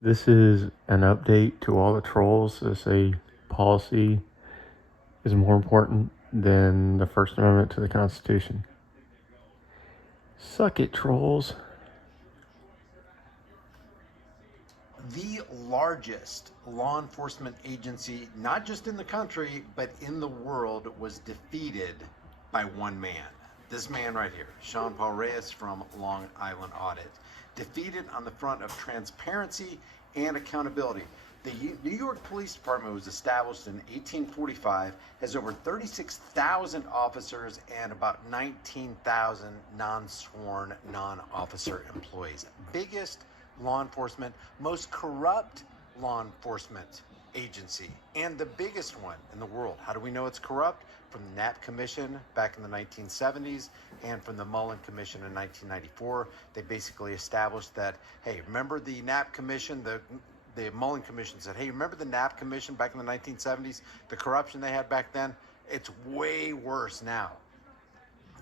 This is an update to all the trolls that say policy is more important than the First Amendment to the Constitution. Suck it, trolls. The largest law enforcement agency, not just in the country, but in the world, was defeated by one man. This man right here, Sean Paul Reyes from Long Island Audit, defeated on the front of transparency and accountability. The New York Police Department was established in 1845, has over 36,000 officers and about 19,000 non-sworn, non-officer employees. Biggest law enforcement, most corrupt law enforcement agency, and the biggest one in the world. How do we know it's corrupt? From the Knapp Commission back in the 1970s and from the Mullen Commission in 1994. They basically established that, hey, remember the Knapp Commission? The Mullen Commission said, hey, remember the Knapp Commission back in the 1970s? The corruption they had back then? It's way worse now.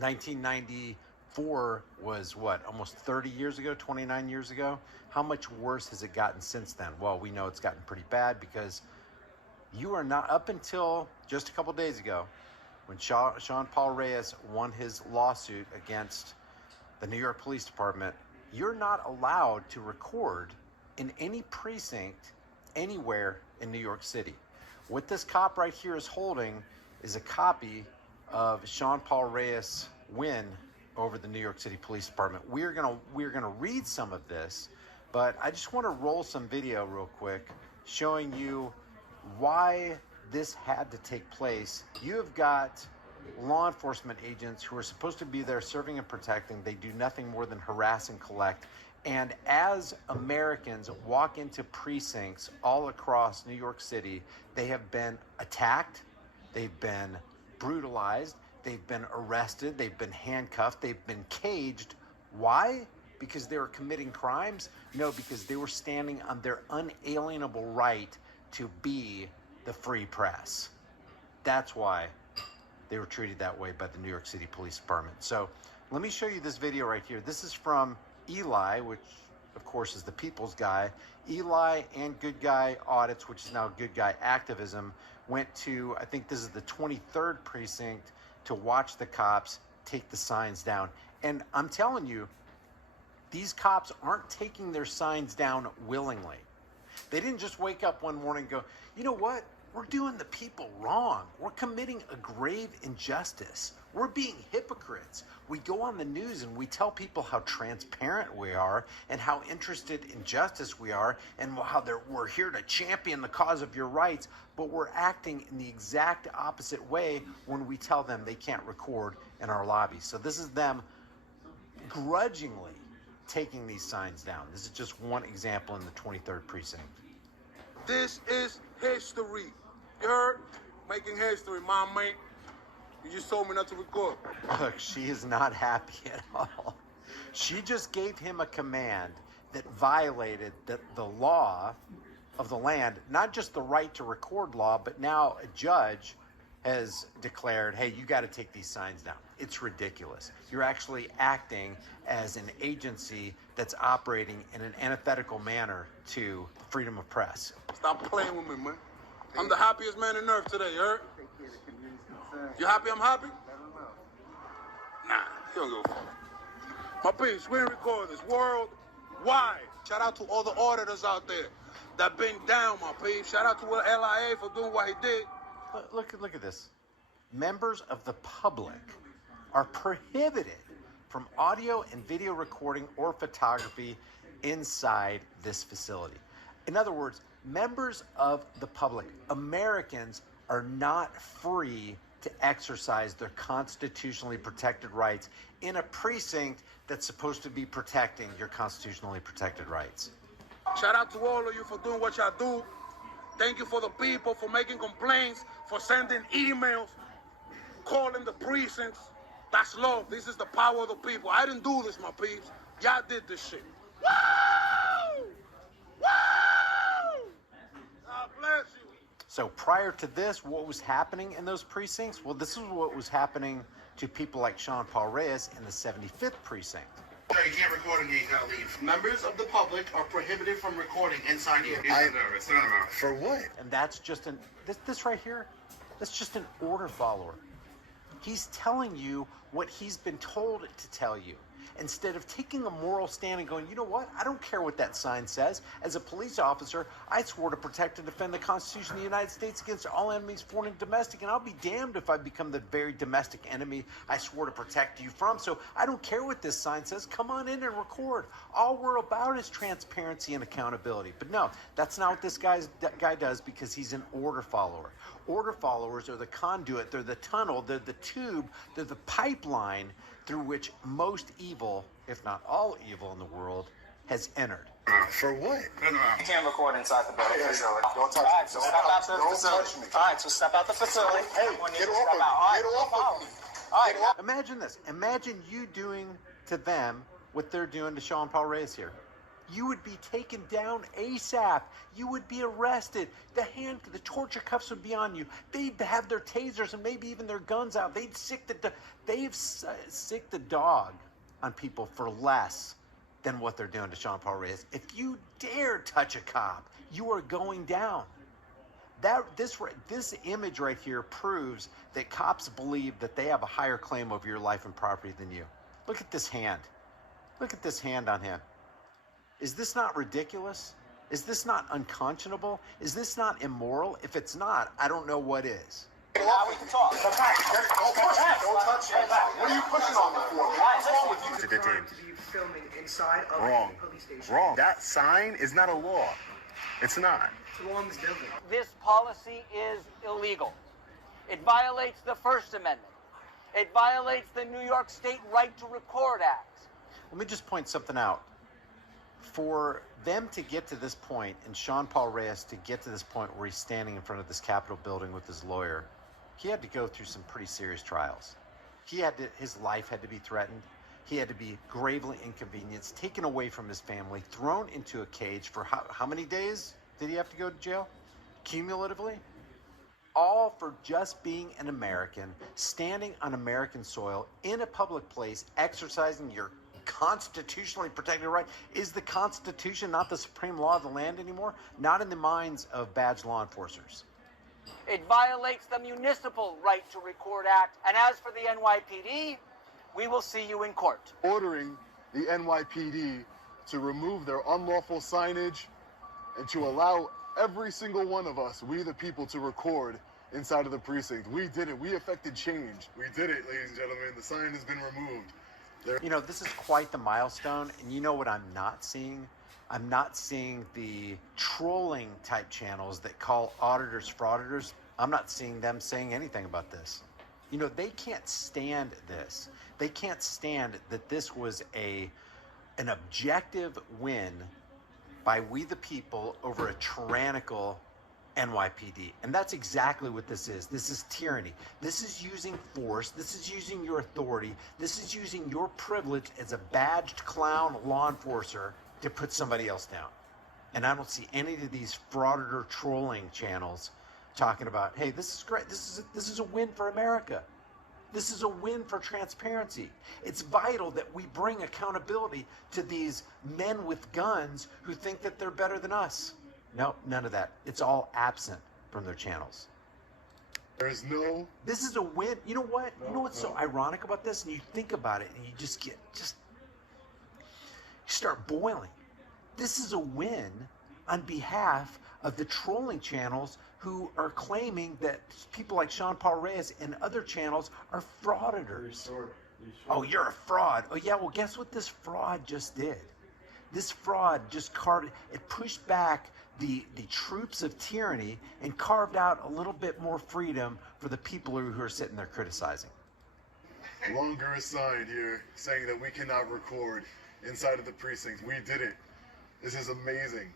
1994 was what, almost 30 years ago, 29 years ago? How much worse has it gotten since then? Well, we know it's gotten pretty bad because you are not, up until just a couple days ago, when Sean Paul Reyes won his lawsuit against the New York Police Department, you're not allowed to record in any precinct anywhere in New York City. What this cop right here is holding is a copy of Sean Paul Reyes' win over the New York City Police Department. We're gonna read some of this, but I just want to roll some video real quick showing you why this had to take place. You have got law enforcement agents who are supposed to be there serving and protecting. They do nothing more than harass and collect. And as Americans walk into precincts all across New York City, they have been attacked, they've been brutalized, they've been arrested, they've been handcuffed, they've been caged. Why? Because they were committing crimes? No, because they were standing on their unalienable right to be the free press. That's why they were treated that way by the New York City Police Department. So let me show you this video right here. This is from Eli, which of course is the people's guy. Eli and Good Guy Audits, which is now Good Guy Activism, went to, I think this is the 23rd precinct, to watch the cops take the signs down. And I'm telling you, these cops aren't taking their signs down willingly. They didn't just wake up one morning and go, you know what? We're doing the people wrong. We're committing a grave injustice. We're being hypocrites. We go on the news and we tell people how transparent we are and how interested in justice we are and how we're here to champion the cause of your rights, but we're acting in the exact opposite way when we tell them they can't record in our lobbies. So this is them grudgingly taking these signs down. This is just one example in the 23rd precinct. This is history. You heard? Making history, my mate. You just told me not to record. Look, she is not happy at all. She just gave him a command that violated the law of the land, not just the right to record law, but now a judge has declared, hey, you got to take these signs down. It's ridiculous. You're actually acting as an agency that's operating in an antithetical manner to freedom of press. Stop playing with me, man. I'm the happiest man on earth today, you heard? You happy I'm happy? Nah, you don't go. My peeps, we record this worldwide. Shout out to all the auditors out there that been down, my peeps. Shout out to LIA for doing what he did. Look at this. Members of the public are prohibited from audio and video recording or photography inside this facility. In other words, members of the public, Americans, are not free to exercise their constitutionally protected rights in a precinct that's supposed to be protecting your constitutionally protected rights. Shout out to all of you for doing what y'all do. Thank you for the people, for making complaints, for sending emails, calling the precincts. That's love. This is the power of the people. I didn't do this, my peeps. Y'all did this shit. Woo! Woo! God bless you. So prior to this, what was happening in those precincts? Well, this is what was happening to people like Sean Paul Reyes in the 75th precinct. Hey, you can't record in here. You gotta leave. Members of the public are prohibited from recording inside here. For what? And that's just this right here, that's just an order follower. He's telling you what he's been told to tell you. Instead of taking a moral stand and going, you know what? I don't care what that sign says. As a police officer, I swore to protect and defend the Constitution of the United States against all enemies, foreign and domestic, and I'll be damned if I become the very domestic enemy I swore to protect you from. So I don't care what this sign says. Come on in and record. All we're about is transparency and accountability. But no, that's not what this guy does, because he's an order follower. Order followers are the conduit, they're the tunnel, they're the tube, they're the pipeline through which most evil, if not all evil in the world, has entered. For what? You can't record inside the building facility. Don't touch me. So step out the facility. All right, so step out the facility. Hey, get off of me. Get off of me. All right. Imagine this. Imagine you doing to them what they're doing to Sean Paul Reyes here. You would be taken down ASAP. You would be arrested. The torture cuffs would be on you. They'd have their tasers and maybe even their guns out. They've sicked the dog on people for less than what they're doing to Sean Paul Reyes. If you dare touch a cop, you are going down. This image right here proves that cops believe that they have a higher claim over your life and property than you. Look at this hand. Look at this hand on him. Is this not ridiculous? Is this not unconscionable? Is this not immoral? If it's not, I don't know what is. Now we can talk. Don't touch me. What are you pushing on me for? What's wrong with you? To detain. Filming inside of Wrong. the police station. Wrong. That sign is not a law. It's not. It's along this building. This policy is illegal. It violates the First Amendment. It violates the New York State Right to Record Act. Let me just point something out. For them to get to this point, and Sean Paul Reyes to get to this point where he's standing in front of this Capitol building with his lawyer, he had to go through some pretty serious trials. His life had to be threatened. He had to be gravely inconvenienced, taken away from his family, thrown into a cage for how many days did he have to go to jail? Cumulatively? All for just being an American, standing on American soil, in a public place, exercising your constitutionally protected right. Is the Constitution not the supreme law of the land anymore? Not in the minds of badge law enforcers. It violates the Municipal Right to Record Act. And as for the NYPD, we will see you in court. Ordering the NYPD to remove their unlawful signage and to allow every single one of us, we the people, to record inside of the precinct. We did it. We effected change. We did it, ladies and gentlemen. The sign has been removed. You know, this is quite the milestone, and you know what I'm not seeing? I'm not seeing the trolling type channels that call auditors frauditors. I'm not seeing them saying anything about this. You know, they can't stand this. They can't stand that this was an objective win by we the people over a tyrannical NYPD. And that's exactly what this is. This is tyranny. This is using force. This is using your authority. This is using your privilege as a badged clown law enforcer to put somebody else down. And I don't see any of these frauditor trolling channels talking about, hey, this is great. This is a win for America. This is a win for transparency. It's vital that we bring accountability to these men with guns who think that they're better than us. No, none of that. It's all absent from their channels. There's no... This is a win. You know what? You know what's so ironic about this? And you think about it and you you start boiling. This is a win on behalf of the trolling channels who are claiming that people like Sean Paul Reyes and other channels are frauditors. Oh, you're a fraud. Oh, yeah, well, guess what this fraud just did? This fraud just pushed back the troops of tyranny and carved out a little bit more freedom for the people who are sitting there criticizing. Longer a sign here saying that we cannot record inside of the precinct. We did it. This is amazing.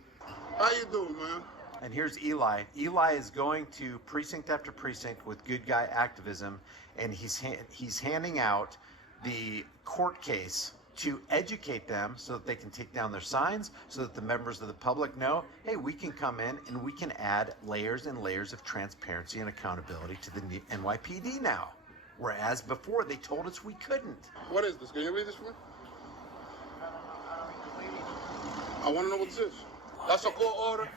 How you doing, man? And here's Eli. Eli is going to precinct after precinct with good guy activism, and he's handing out the court case to educate them so that they can take down their signs, so that the members of the public know, hey, we can come in and we can add layers and layers of transparency and accountability to the NYPD now. Whereas before they told us we couldn't. What is this? Can you read this for me? I want to know what this is. That's a court order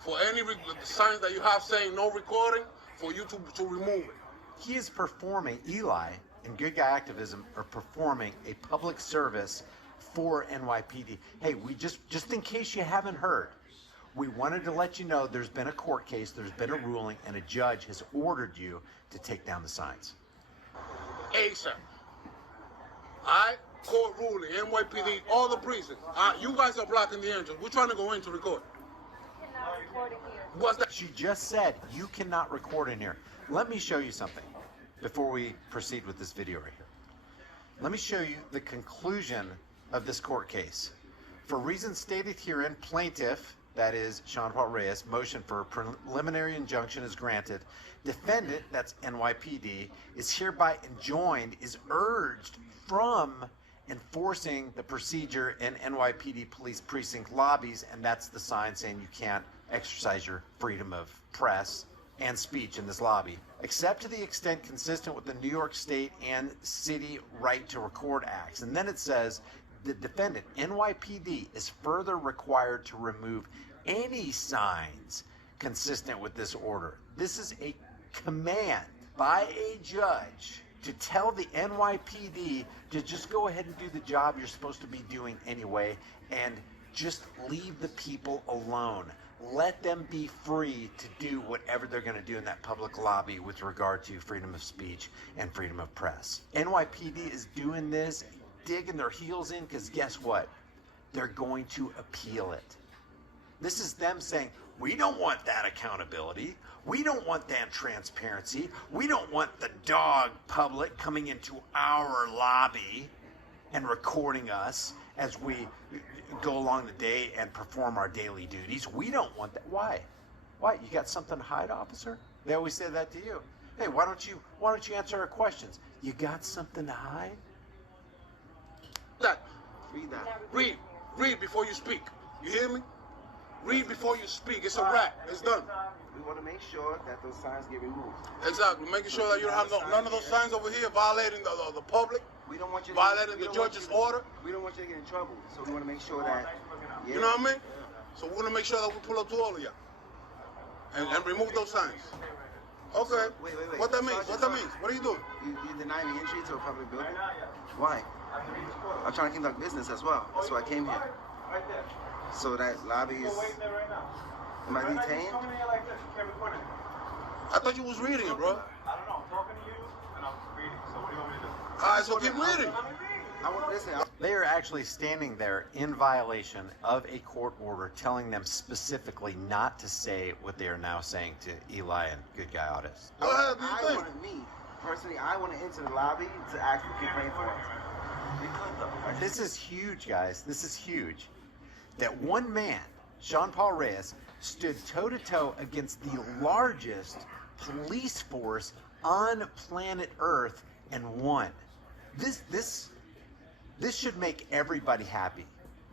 for any signs that you have saying no recording, for you to remove it. He is performing, Eli and Good Guy Activism are performing a public service for NYPD. Hey, we just in case you haven't heard, we wanted to let you know there's been a court case, there's been a ruling, and a judge has ordered you to take down the signs. ASAP. Court ruling, NYPD, all the precincts. You guys are blocking the entrance. We're trying to go in to record. What's that? She just said you cannot record in here. Let me show you something before we proceed with this video right here. Let me show you the conclusion of this court case. For reasons stated herein, plaintiff, that is Sean Paul Reyes, motion for a preliminary injunction is granted. Defendant, that's NYPD, is hereby enjoined, is urged from enforcing the procedure in NYPD police precinct lobbies, and that's the sign saying you can't exercise your freedom of press and speech in this lobby, except to the extent consistent with the New York State and City Right to Record Acts. And then it says the defendant, NYPD, is further required to remove any signs consistent with this order. This is a command by a judge to tell the NYPD to just go ahead and do the job you're supposed to be doing anyway and just leave the people alone. Let them be free to do whatever they're going to do in that public lobby with regard to freedom of speech and freedom of press. NYPD is doing this, digging their heels in, because guess what? They're going to appeal it. This is them saying, we don't want that accountability. We don't want that transparency. We don't want the dog public coming into our lobby and recording us as we go along the day and perform our daily duties. We don't want that. Why? Why? You got something to hide, officer? They always say that to you. Hey, why don't you answer our questions? You got something to hide? That. Read. Read before you speak. You hear me? Read before you speak. It's a wrap. It's done. We want to make sure that those signs get removed. Exactly. Making sure that you don't have none of those signs over here violating the public. We don't want you to violating the judge's order. We don't want you to get in trouble. So we want to make sure that. Yeah. You know what I mean? So we want to make sure that we pull up to all of you and remove those signs. Okay. So, wait. What that means? What that means? What are you doing? You deny me entry to a public building? Why? I'm trying to conduct business as well. That's why I came here. So that lobby is. Am I detained? I thought you was reading it, bro. I don't know. I'm talking to you and I'm reading. So what do you want me to do? All right, so keep reading. They are actually standing there in violation of a court order telling them specifically not to say what they are now saying to Eli and Good Guy Audits. Go ahead, do you think? Personally, I want to enter the lobby to ask for complaint forms. This is huge, guys. This is huge. That one man, Sean Paul Reyes, stood toe-to-toe against the largest police force on planet Earth and won. This should make everybody happy,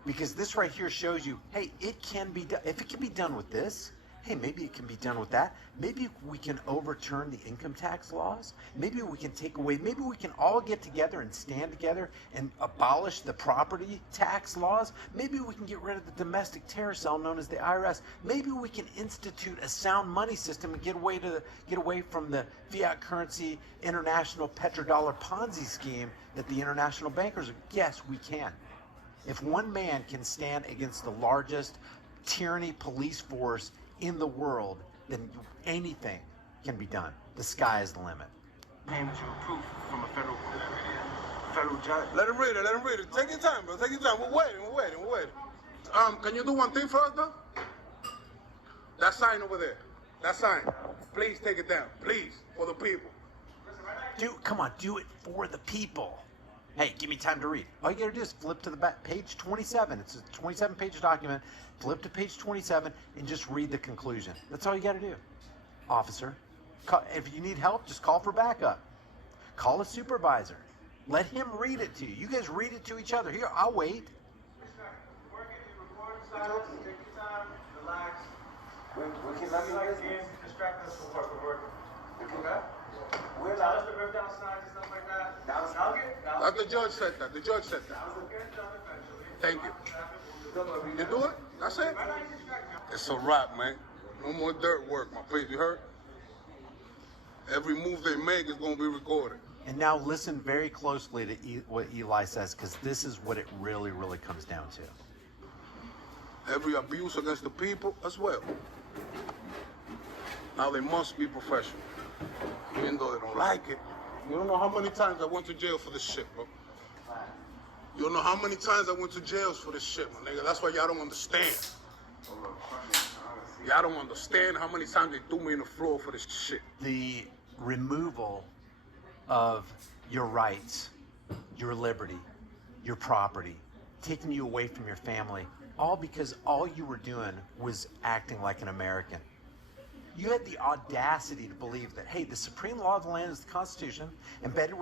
because this right here shows you, hey, it can be done. If it can be done with this, hey, maybe it can be done with that. Maybe we can overturn the income tax laws. Maybe we can take away, maybe we can all get together and stand together and abolish the property tax laws. Maybe we can get rid of the domestic terror cell known as the IRS. Maybe we can institute a sound money system and get away from the fiat currency international petrodollar Ponzi scheme that the international bankers are. Yes, we can. If one man can stand against the largest tyranny police force in the world, then anything can be done. The sky is the limit. Payment you proof from a federal judge. Let him read it. Take your time, bro. Take your time. We're waiting. Can you do one thing for us, though? That sign over there. That sign. Please take it down. Please, for the people. Come on, do it for the people. Hey, give me time to read. All you gotta do is flip to the back, page 27. It's a 27-page document. Flip to page 27 and just read the conclusion. That's all you gotta do. Officer, if you need help, just call for backup. Call a supervisor. Let him read it to you. You guys read it to each other. Here, I'll wait. Distract us from work. We're working. Okay? We're allowed to rip down signs and stuff like that. The judge said that. Thank you. You do it? That's it? It's a wrap, man. No more dirt work, my please. You heard? Every move they make is going to be recorded. And now listen very closely to what Eli says, because this is what it really, really comes down to. Every abuse against the people as well. Now they must be professional. Even though they don't like it. You don't know how many times I went to jail for this shit, bro. You don't know how many times I went to jails for this shit, my nigga. That's why y'all don't understand. Y'all don't understand how many times they threw me in the floor for this shit. The removal of your rights, your liberty, your property, taking you away from your family, all because all you were doing was acting like an American. You had the audacity to believe that, hey, the supreme law of the land is the Constitution, embedded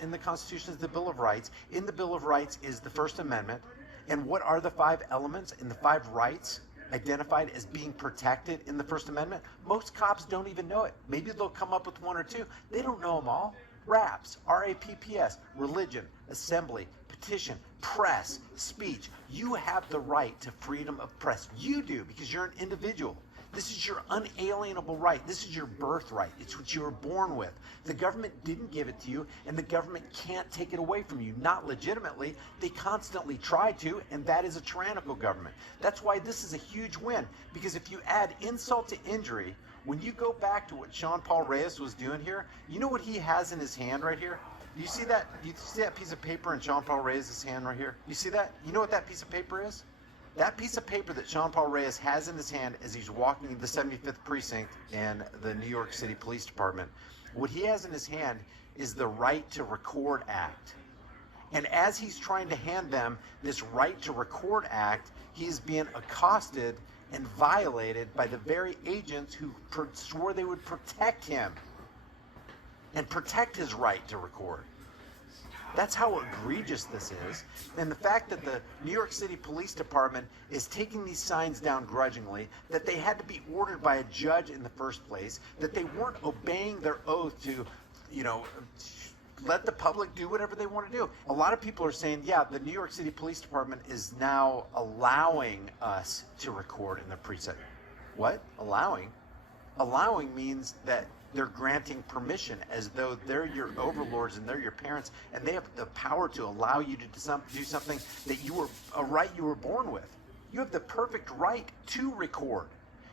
in the Constitution is the Bill of Rights, in the Bill of Rights is the First Amendment, and what are the 5 elements and the 5 rights identified as being protected in the First Amendment? Most cops don't even know it. Maybe they'll come up with 1 or 2. They don't know them all. RAPS, R-A-P-P-S, religion, assembly, petition, press, speech. You have the right to freedom of press. You do, because you're an individual. This is your unalienable right. This is your birthright. It's what you were born with. The government didn't give it to you, and the government can't take it away from you. Not legitimately. They constantly try to, and that is a tyrannical government. That's why this is a huge win, because if you add insult to injury, when you go back to what Sean Paul Reyes was doing here, you know what he has in his hand right here? Do you see that? Do you see that piece of paper in Sean Paul Reyes' hand right here? You see that? You know what that piece of paper is? That piece of paper that Sean Paul Reyes has in his hand as he's walking the 75th precinct in the New York City Police Department, what he has in his hand is the Right to Record Act. And as he's trying to hand them this Right to Record Act, he is being accosted and violated by the very agents who swore they would protect him and protect his right to record. That's how egregious this is. And the fact that the New York City Police Department is taking these signs down grudgingly, that they had to be ordered by a judge in the first place, that they weren't obeying their oath to, let the public do whatever they want to do. A lot of people are saying, yeah, the New York City Police Department is now allowing us to record in the precinct. What? Allowing? Allowing means that they're granting permission as though they're your overlords and they're your parents, and they have the power to allow you to do something that a right you were born with. You have the perfect right to record.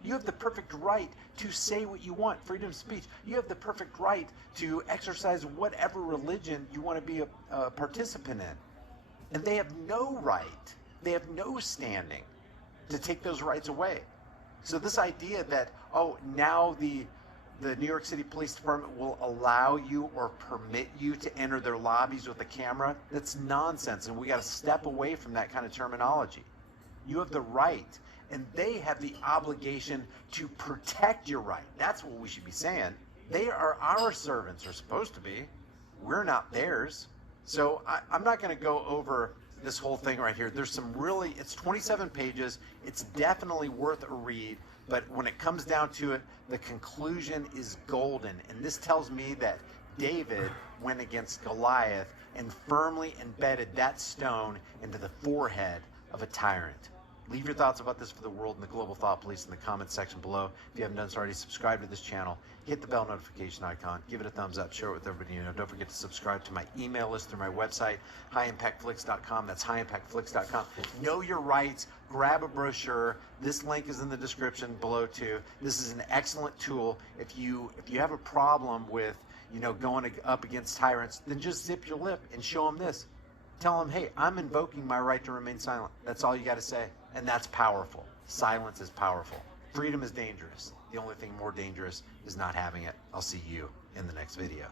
You have the perfect right to say what you want, freedom of speech. You have the perfect right to exercise whatever religion you want to be a participant in. And they have no right, they have no standing to take those rights away. So this idea that, now the New York City Police Department will allow you or permit you to enter their lobbies with a camera, that's nonsense, and we got to step away from that kind of terminology. You have the right, and they have the obligation to protect your right. That's what we should be saying. They are our servants, or supposed to be. We're not theirs. So I'm not going to go over this whole thing right here. There's it's 27 pages. It's definitely worth a read. But when it comes down to it, the conclusion is golden. And this tells me that David went against Goliath and firmly embedded that stone into the forehead of a tyrant. Leave your thoughts about this for the world and the global thought police in the comments section below. If you haven't done so already, subscribe to this channel. Hit the bell notification icon. Give it a thumbs up. Share it with everybody you know. Don't forget to subscribe to my email list through my website, highimpactflix.com. That's highimpactflix.com. Know your rights. Grab a brochure. This link is in the description below too. This is an excellent tool. If you have a problem with going up against tyrants, then just zip your lip and show them this. Tell them, hey, I'm invoking my right to remain silent. That's all you got to say. And that's powerful. Silence is powerful. Freedom is dangerous. The only thing more dangerous is not having it. I'll see you in the next video.